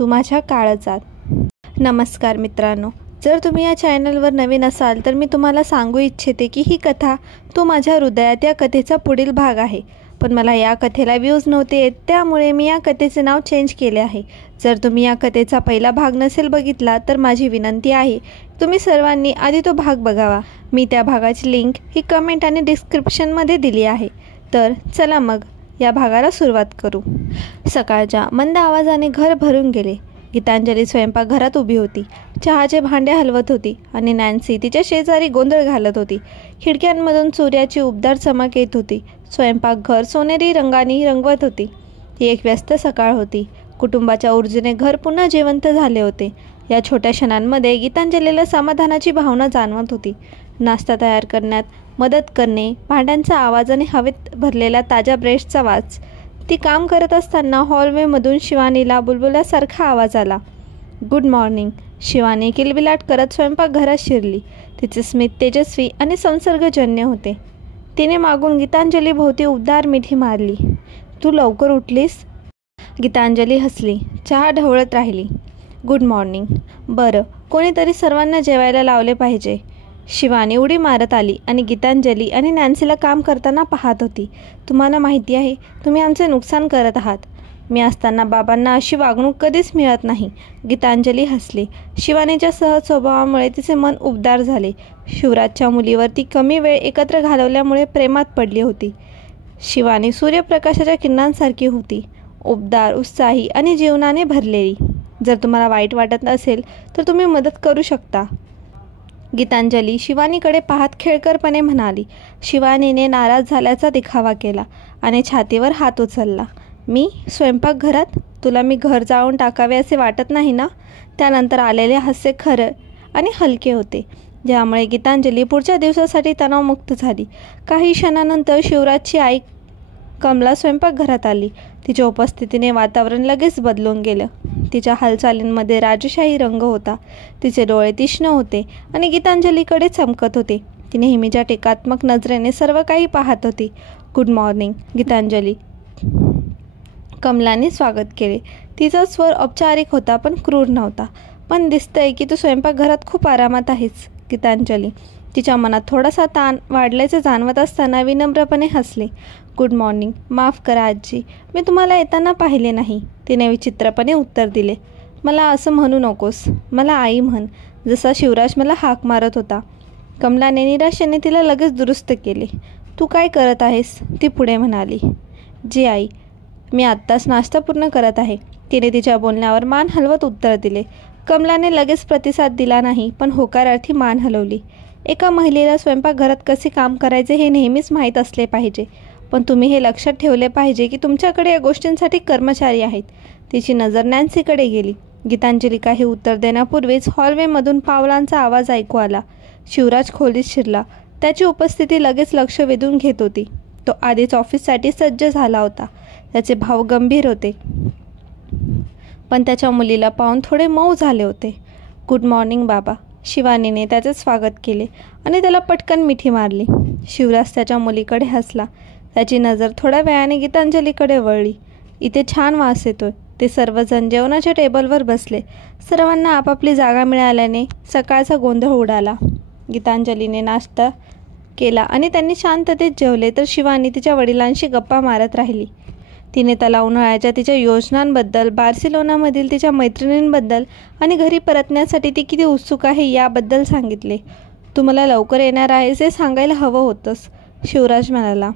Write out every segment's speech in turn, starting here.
तू माझ्या काळजात. नमस्कार मित्रांनो, जर तुम्ही या चॅनलवर नवीन असाल तर मी तुम्हाला सांगू इच्छिते की ही कथा तू माझ्या हृदयात या कथेचा पुढील भाग आहे. पण मला या कथेला व्ह्यूज नव्हते येत, त्यामुळे मी या कथेचे नाव चेंज केले आहे. जर तुम्ही या कथेचा पहिला भाग नसेल बघितला तर माझी विनंती आहे तुम्ही सर्वांनी आधी तो भाग बघावा. मी त्या भागाची लिंक ही कमेंट आणि डिस्क्रिप्शनमध्ये दिली आहे. तर चला मग या भागाला सुरुवात करू. सकाळच्या मंद आवाजाने घर भरून गेले. गीतांजली स्वयंपाकघरात उभी होती. चहाचे भांडे हलवत होती आणि नॅन्सी तिच्या शेजारी गोंधळ घालत होती. खिडक्यांमधून सूर्याची उबदार चमक येत होती. स्वयंपाकघर सोनेरी रंगाने रंगवत होती. ही एक व्यस्त सकाळ होती. कुटुंबाच्या ऊर्जेने घर पुन्हा जिवंत झाले होते. या छोट्या क्षणांमध्ये गीतांजलीला समाधानाची भावना जाणवत होती. नाश्ता तयार करण्यात मदत करणे, भांड्यांचा आवाज आणि हवेत भरलेला ताज्या ब्रेडचा वास. ती काम करत असताना हॉलवेमधून शिवानीला बुलबुलासारखा आवाज आला. Good morning. शिवानी किलबिलाट करत स्वयंपाकघरात शिरली. तिचे स्मित तेजस्वी आणि संसर्गजन्य होते. तिने मागून गीतांजली भोवती उबदार मिठी मारली. तू लवकर उठलीस? गीतांजली हसली. चहा ढवळत राहिली. Good morning. बरं, कोणीतरी सर्वांना जेवायला लावले पाहिजे. शिवानी उडी मारत आली आणि गीतांजली आणि नॅन्सीला काम करताना पाहत होती. तुम्हाला माहिती आहे, तुम्ही आमचे नुकसान करत आहात. मी असताना बाबांना अशी वागणूक कधीच मिळत नाही. गीतांजली हसली. शिवानीच्या सहज स्वभावामुळे तिचे मन उबदार झाले. शिवराजच्या मुलीवर ती कमी वेळ एकत्र घालवल्यामुळे प्रेमात पडली होती. शिवानी सूर्यप्रकाशाच्या किरणांसारखी होती, उबदार, उत्साही आणि जीवनाने भरलेली. जर तुम्हाला वाईट वाटत असेल तर तुम्ही मदत करू शकता. गीतांजली शिवानीकडे पाहत खेळकरपणे म्हणाली. शिवानीने नाराज झाल्याचा दिखावा केला आणि छातीवर हात उचलला. मी स्वयंपाकघरात? तुला मी घर जाळून टाकावे असे वाटत नाही ना? त्यानंतर आलेले हास्य खरं आणि हलके होते, ज्यामुळे गीतांजली पुढच्या दिवसासाठी तणावमुक्त झाली. काही क्षणानंतर शिवराजची आई कमला स्वयंपाकघरात आली. तिच्या उपस्थितीने वातावरण लगेच बदलून गेलं. तिच्या हालचालींमध्ये राजशाही रंग होता. तिचे डोळे तीक्ष्ण होते आणि गीतांजलीकडे चमकत होते. ती नेहमीच्या टीकात्मक नजरेने सर्व काही पाहत होती. Good morning Gitanjali. कमलाने स्वागत केले. तिचा स्वर औपचारिक होता पण क्रूर नव्हता. पण दिसतंय की तू स्वयंपाकघरात खूप आरामात आहेस. गीतांजली तिच्या मनात थोडासा ताण वाढल्याचे जाणवत असताना विनम्रपणे हसले. Good morning. माफ करा आजी, मी तुम्हाला येताना पाहिले नाही. तिने विचित्रपणे उत्तर दिले. मला असं म्हणू नकोस, मला आई म्हण, जसा शिवराज मला हाक मारत होता. कमलाने निराशेने तिला लगेच दुरुस्त केले. तू काय करत आहेस? ती पुढे म्हणाली. जी आई, मी आत्ताच नाश्ता पूर्ण करत आहे. तिने तिच्या बोलण्यावर मान हलवत उत्तर दिले. कमलाने लगेच प्रतिसाद दिला नाही, पण होकारार्थी मान हलवली. एका महिलेला स्वयंपाकघरात कसे काम करायचे हे नेहमीच माहीत असले पाहिजे, पण तुम्ही हे लक्षात ठेवले पाहिजे की तुमच्याकडे या गोष्टींसाठी कर्मचारी आहेत. तिची नजर नॅन्सीकडे गेली. गीतांजली काही उत्तर देण्यापूर्वीच हॉलवेमधून पावलांचा आवाज ऐकू आला. शिवराज खोलीत शिरला. त्याची उपस्थिती लगेच लक्ष वेधून घेत होती. तो आधीच ऑफिससाठी सज्ज झाला होता. त्याचे भाव गंभीर होते, पण त्याच्या मुलीला पाहून थोडे मऊ झाले होते. गुड मॉर्निंग बाबा. शिवानीने त्याचे स्वागत केले आणि त्याला पटकन मिठी मारली. शिवराज त्याच्या मुलीकडे हसला. त्याची नजर थोड्या वेळाने गीतांजलीकडे वळली. इथे छान वास येतोय. ते सर्वजण जेवणाच्या टेबलवर बसले. सर्वांना आपापली जागा मिळाल्याने सकाळचा गोंधळ उडाला. गीतांजलीने नाश्ता केला आणि त्यांनी शांततेत जेवले, तर शिवानी तिच्या वडिलांशी गप्पा मारत राहिली. तिने त्याला उन्हाळ्याच्या तिच्या योजनांबद्दल, बार्सिलोनामधील तिच्या मैत्रिणींबद्दल आणि घरी परतण्यासाठी ती किती उत्सुक आहे याबद्दल सांगितले. तू मला लवकर येणार आहेस हे सांगायला हवं होतंस, शिवराज म्हणाला.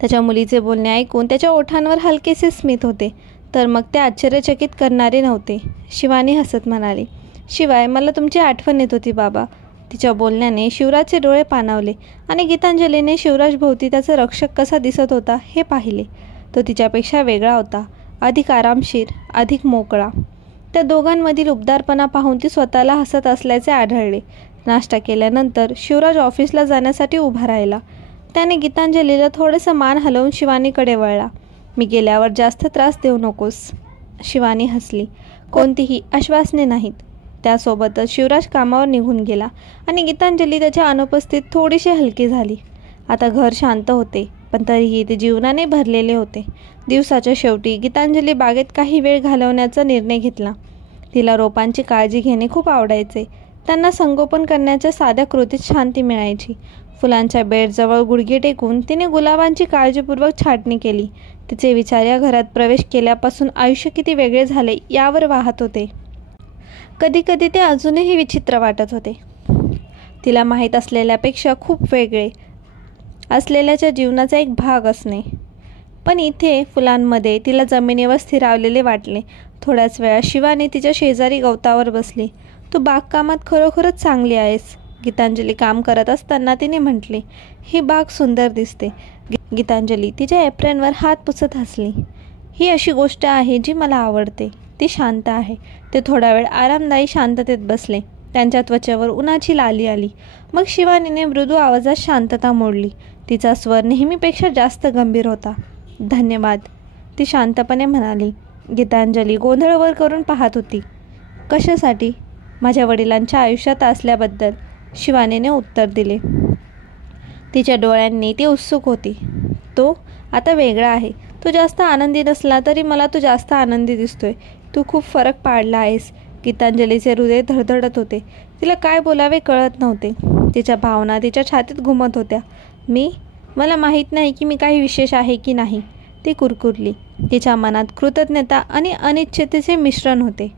त्याच्या मुलीचे बोलणे ऐकून त्याच्या ओठांवर हलकेसे स्मित होते, तर मग ते आश्चर्यचकित करणारे नव्हते. शिवानी हसत म्हणाली. शिवाय मला तुमची आठवण येत होती बाबा. तिच्या बोलण्याने शिवराजचे डोळे पाणावले आणि गीतांजलीने शिवराजभोवती त्याचा रक्षक कसा दिसत होता हे पाहिले. तो तिच्यापेक्षा वेगळा होता, अधिक आरामशीर, अधिक मोकळा. त्या दोघांमधील उबदारपणा पाहून ती स्वतःला हसत असल्याचे आढळले. नाश्ता केल्यानंतर शिवराज ऑफिसला जाण्यासाठी उभा राहिला. त्याने गीतांजलीला थोडंसं मान हलवून शिवानीकडे वळला. मी गेल्यावर जास्त त्रास देऊ नकोस. शिवानी हसली. कोणतीही आश्वासने नाहीत. त्यासोबतच शिवराज कामावर निघून गेला आणि गीतांजली त्याच्या अनुपस्थित थोडीशी हलकी झाली. आता घर शांत होते. पण तरीही ते जीवनाने भरलेले होते. दिवसाच्या शेवटी गीतांजली बागेत काही वेळ घालवण्याचा निर्णय घेतला. तिला रोपांची काळजी घेणे खूप आवडायचे. त्यांना संगोपन करण्याच्या साध्या कृतीत शांती मिळायची. फुलांच्या बेडजवळ गुडघे टेकून तिने गुलाबांची काळजीपूर्वक छाटणी केली. तिचे विचार या घरात प्रवेश केल्यापासून आयुष्य किती वेगळे झाले यावर वाहत होते. कधीकधी ते अजूनही विचित्र वाटत होते. तिला माहीत असलेल्यापेक्षा खूप वेगळे असलेल्याच्या जीवनाचा एक भाग असणे. पण इथे फुलांमध्ये तिला जमिनीवर स्थिरावलेले वाटले. थोड्याच वेळा शिवानी तिच्या शेजारी गवतावर बसली. तू बागकामात खरोखरच चांगली आहेस. गीतांजली काम करत असताना तिने म्हटले. ही बाग सुंदर दिसते. गीतांजली तिच्या एप्रिलवर हात पुसत हसली. ही अशी गोष्ट आहे जी मला आवडते. ती शांत आहे. ते थोडा वेळ आरामदायी शांततेत बसले. त्यांच्या त्वचेवर उन्हाची लाली आली. मग शिवानीने मृदू आवाजात शांतता मोडली. तिचा स्वर नेहमीपेक्षा जास्त गंभीर होता. धन्यवाद, ती शांतपणे म्हणाली. गीतांजली गोंधळवर करून पाहत होती. कशासाठी? माझ्या वडिलांच्या आयुष्यात असल्याबद्दल, शिवानीने उत्तर दिले. तिच्या डोळ्यांनी ती उत्सुक होती. तो आता वेगळा आहे. तू जास्त आनंदी नसला तरी मला तू जास्त आनंदी दिसतोय. तू खूप फरक पाडला आहेस. गीतांजलीचे हृदय धडधडत होते. तिला काय बोलावे कळत नव्हते. तिच्या भावना तिच्या छातीत घुमत होत्या. मला माहीत नाही की मी काही विशेष आहे की नाही, ती कुरकुरली. तिच्या मनात कृतज्ञता आणि अनिश्चिततेचे मिश्रण होते.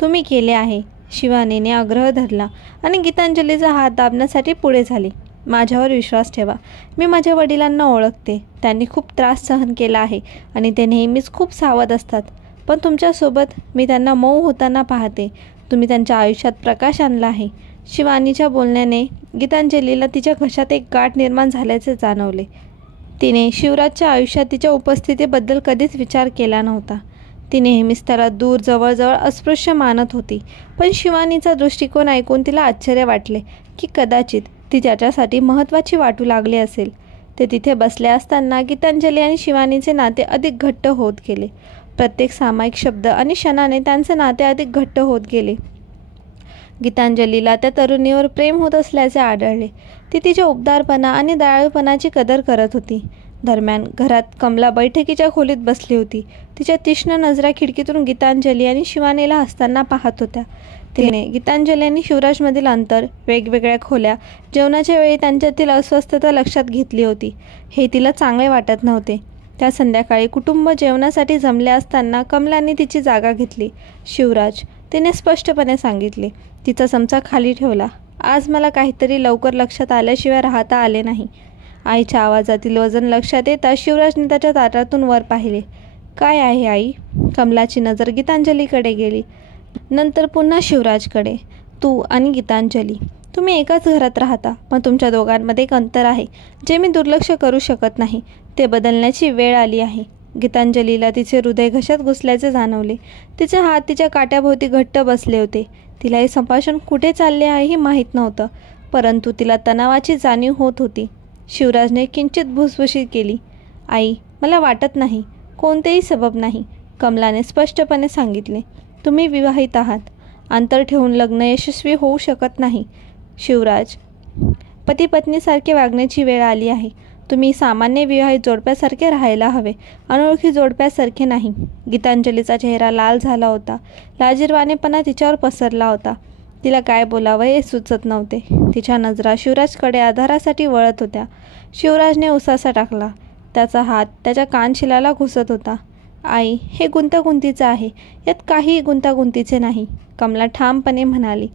तुम्ही केले आहे, शिवानीने आग्रह धरला आणि गीतांजलीचा हात दाबण्यासाठी पुढे झाली. माझ्यावर विश्वास ठेवा. मी माझ्या वडिलांना ओळखते. त्यांनी खूप त्रास सहन केला आहे आणि ते नेहमीच खूप सावध असतात. पण तुमच्यासोबत मी त्यांना मऊ होताना पाहते. तुम्ही त्यांच्या आयुष्यात प्रकाश आणला आहे. शिवानीच्या बोलण्याने गीतांजलीला तिच्या घशात एक गाठ निर्माण झाल्याचे जाणवले. तिने शिवराजच्या आयुष्यात तिच्या उपस्थितीबद्दल कधीच विचार केला नव्हता. ती नेहमीच त्याला दूर जवळजवळ अस्पृश्य मानत होती. पण शिवानीचा दृष्टिकोन ऐकून तिला आश्चर्य वाटले की कदाचित ती त्याच्यासाठी महत्त्वाची वाटू लागली असेल. ते तिथे बसले असताना गीतांजली आणि शिवानीचे नाते अधिक घट्ट होत गेले. प्रत्येक सामायिक शब्द आणि क्षणाने त्यांचे नाते अधिक घट्ट होत गेले. गीतांजलीला त्या तरुणीवर प्रेम होत असल्याचे आढळले. ती तिच्या उबदारपणा आणि दयाळूपणाची कदर करत होती. दरम्यान घरात कमला बैठकीच्या खोलीत बसली होती. तिच्या तीक्ष्ण नजरा खिडकीतून गीतांजली आणि शिवानीला हसताना पाहत होत्या. तिने गीतांजली आणि शिवराजमधील अंतर, वेगवेगळ्या खोल्या, जेवणाच्या वेळी त्यांच्यातील अस्वस्थता लक्षात घेतली होती. हे तिला चांगले वाटत नव्हते. त्या संध्याकाळी कुटुंब जेवणासाठी जमले असताना कमलाने तिची जागा घेतली. शिवराज, तिने स्पष्टपणे सांगितले. तिचा चमचा खाली ठेवला. आज मला काहीतरी लवकर लक्षात आल्याशिवाय राहता आले नाही. आईच्या आवाजातील वजन लक्षात येता शिवराजने त्याच्या ताटातून वर पाहिले. काय आहे आई? कमलाची नजर गीतांजलीकडे गेली. नंतर पुन्हा शिवराजकडे. तू आणि गीतांजली, तुम्ही एकाच घरात राहता, पण तुमच्या दोघांमध्ये एक अंतर आहे जे मी दुर्लक्ष करू शकत नाही. ते बदलण्याची वेळ आली आहे. गीतांजलीला तिचे हृदय घशात घुसल्याचे जाणवले. तिचे हात तिच्या काट्याभोवती घट्ट बसले होते. तिला हे संभाषण कुठे चालले आहे हे माहीत नव्हतं, परंतु तिला तणावाची जाणीव होत होती. शिवराजने किंचित भुसभुशीत केली. आई, मला वाटत नाही. कोणतेही सबब नाही, कमलाने स्पष्टपणे सांगितले. तुम्ही विवाहित आहात. अंतर ठेवून लग्न यशस्वी होऊ शकत नाही. शिवराज, पती पत्नीसारखे वागण्याची वेळ आली आहे. तुम्ही सामान्य विवाहित जोडप्यासारखे राहायला हवे, अनोळखी जोडप्यासारखे नाही. गीतांजलीचा चेहरा लाल झाला होता. लाजिरवाणेपणा तिच्यावर पसरला होता. तिला काय बोलावं हे सुचत नव्हते. तिच्या नजरा शिवराजकडे आधारासाठी वळत होत्या. शिवराजने उसासा टाकला. त्याचा हात त्याच्या कानशिलाला घुसत होता. आई, हे गुंतागुंतीचं आहे. यात काहीही गुंतागुंतीचे नाही, कमला ठामपणे म्हणाली.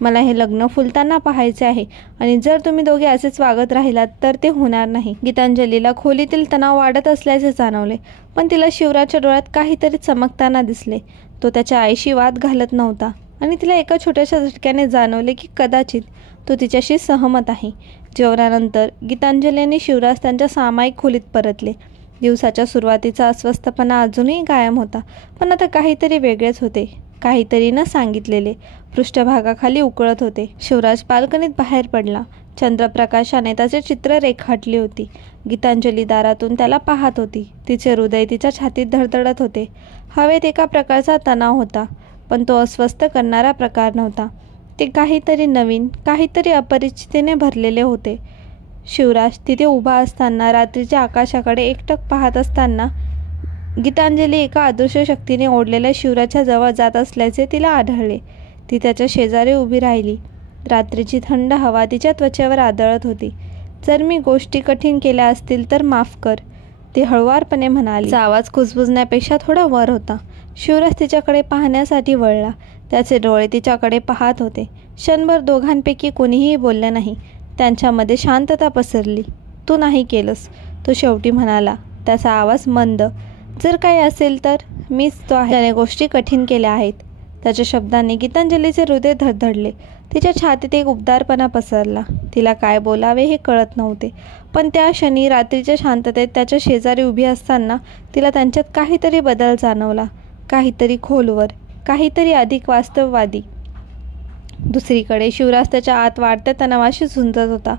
मला हे लग्न फुलताना पाहायचे आहे आणि जर तुम्ही दोघे असेच वागत राहिलात तर ते होणार नाही. गीतांजलीला खोलीतील तणाव वाढत असल्याचे जाणवले, पण तिला शिवराजच्या डोळ्यात काहीतरी चमकताना दिसले. तो त्याच्या आईशी वाद घालत नव्हता आणि तिला एका छोट्याशा झटक्याने जाणवले की कदाचित तो तिच्याशी सहमत आहे. जेवणानंतर गीतांजली आणि शिवराज त्यांच्या सामायिक खोलीत परतले. दिवसाच्या सुरुवातीचा अस्वस्थपणा अजूनही कायम होता, पण आता काहीतरी वेगळेच होते. काहीतरी न सांगितलेले पृष्ठभागाखाली उकळत होते. शिवराज बाल्कनीत बाहेर पडला. चंद्रप्रकाशाने त्याचे चित्र रेखाटली होती. गीतांजली दारातून त्याला पाहत होती. तिचे हृदय तिच्या छातीत धडधडत होते. हवेत एका प्रकारचा तणाव होता, पण तो अस्वस्थ करणारा प्रकार नव्हता. ते काहीतरी नवीन, काहीतरी अपरिचितीने भरलेले होते. शिवराज तिथे उभा असताना रात्रीच्या आकाशाकडे एकटक पाहत असताना गीतांजली एका अदृश्य शक्तीने ओढलेल्या शिवराजच्या जवळ जात असल्याचे तिला आढळले. ती त्याच्या शेजारी उभी राहिली. रात्रीची थंड हवा तिच्या त्वचेवर आदळत होती. जर मी गोष्टी कठीण केल्या असतील तर माफ कर, ती हळुवारपणे म्हणाली. तिचा आवाज कुजबुजण्यापेक्षा थोडा वर होता. शिवराज तिच्याकडे पाहण्यासाठी वळला. त्याचे डोळे तिच्याकडे पाहत होते. क्षणभर दोघांपैकी कोणीही बोलले नाही. त्यांच्यामध्ये शांतता पसरली. तू नाही केलंस, तो शेवटी म्हणाला. त्याचा आवाज मंद. जर काही असेल तर मीच तो आहे. त्याने गोष्टी कठीण केल्या आहेत. त्याच्या शब्दांनी गीतांजलीचे हृदय धडधडले. तिच्या छातीत एक उबदारपणा पसरला. तिला काय बोलावे हे कळत नव्हते. पण त्या क्षणी रात्रीच्या शांततेत त्याच्या शेजारी उभी असताना तिला त्यांच्यात काहीतरी बदल जाणवला. काहीतरी खोलवर, काहीतरी अधिक वास्तववादी. दुसरीकडे शिवराज त्याच्या आत वाढत्या तणावाशी झुंजत होता.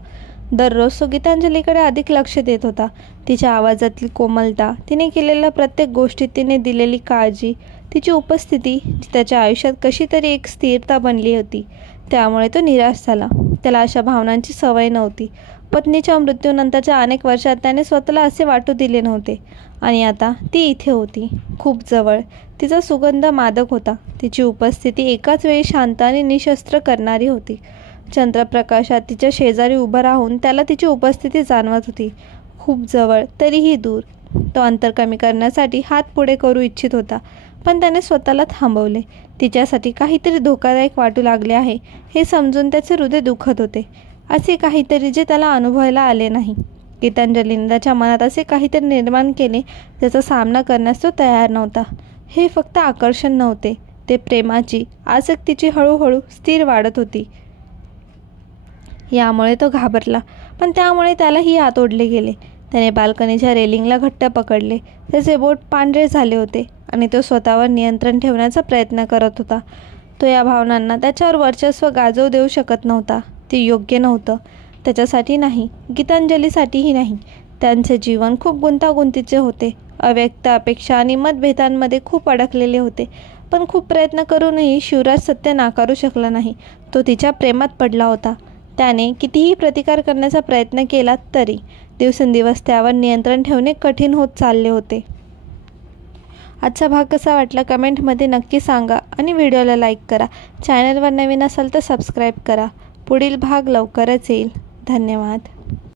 दररोज तो गीतांजलीकडे अधिक लक्ष देत होता. तिच्या आवाजातली कोमलता, तिने केलेल्या प्रत्येक गोष्टीत तिने दिलेली काळजी, तिची उपस्थिती जी त्याच्या आयुष्यात कशी तरी एक स्थिरता बनली होती. त्यामुळे तो निराश झाला. त्याला अशा भावनांची सवय नव्हती. पत्नीच्या मृत्यूनंतरच्या अनेक वर्षात त्याने स्वतःला असे वाटू दिले नव्हते. आणि आता ती इथे होती, खूप जवळ. तिचा सुगंध मादक होता. तिची उपस्थिती एकाच वेळी शांत आणि निशस्त्र करणारी होती. चंद्रप्रकाशात तिच्या शेजारी उभं राहून त्याला तिची उपस्थिती जाणवत होती. खूप जवळ, तरीही दूर. तो अंतर कमी करण्यासाठी हात पुढे करू इच्छित होता, पण त्याने स्वतःला थांबवले. तिच्यासाठी काहीतरी धोकादायक वाटू लागले आहे हे समजून त्याचे हृदय दुखत होते. असे काहीतरी जे त्याला अनुभवायला आले नाही. गीतांजलीने त्याच्या मनात असे काहीतरी निर्माण केले ज्याचा सामना करण्यास तो तयार नव्हता. हे फक्त आकर्षण नव्हते, ते प्रेमाची आसक्तीची हळूहळू स्थिर वाढत होती. यामुळे तो घाबरला, पण त्यामुळे त्यालाही आत ओढले गेले. त्याने बाल्कनीच्या रेलिंगला घट्ट पकडले. त्याचे बोट पांढरे झाले होते आणि तो स्वतःवर नियंत्रण ठेवण्याचा प्रयत्न करत होता. तो या भावनांना त्याच्यावर वर्चस्व गाजवू देऊ शकत नव्हता. ते योग्य नव्हतं. त्याच्यासाठी नाही, गीतांजलीसाठीही नाही. त्यांचे जीवन खूप गुंतागुंतीचे होते. अव्यक्त अपेक्षा आणि मतभेदांमध्ये खूप अडकलेले होते. पण खूप प्रयत्न करूनही शिवराज सत्य नाकारू शकला नाही. तो तिच्या प्रेमात पडला होता. त्याने कितीही प्रतिकार करण्याचा प्रयत्न केला तरी दिवसेंदिवस त्यावर नियंत्रण ठेवणे कठीण होत चालले होते. आजचा भाग कसा वाटला कमेंटमध्ये नक्की सांगा आणि व्हिडिओला लाईक करा. चॅनलवर नवीन असाल तर सबस्क्राईब करा. पुढील भाग लवकरच येईल. धन्यवाद.